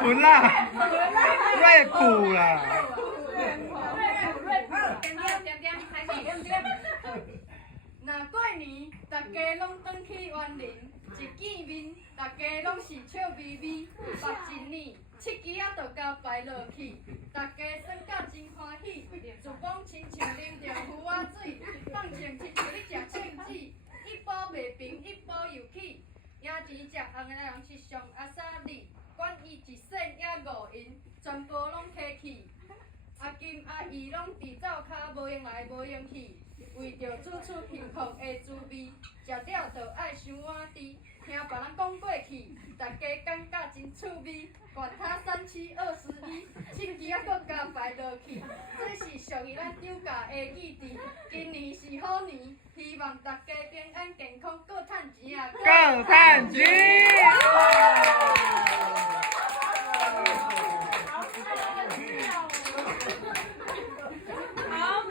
混啦，瑞骨啦。那过年大家拢转去园林，一见面，大家拢是笑眯眯。别一年，七支仔就加排落去，大家算甲真欢喜。自讲亲像啉着胡仔水，放前亲像咧食枪子，一包袂平，一包又起。赢钱食红的人是上阿三哩，管伊一仙也5银，全部拢摕去。阿金阿姨拢伫灶骹无用来无用去，为着煮出幸福的滋味，食了就爱想碗猪，听别人讲过去，大家感觉真趣味。管他3721，亲戚仔搁加排落去，这是属于咱张家的义气。今年是好年，希望大家平安健康，搁趁钱啊！够趁钱！好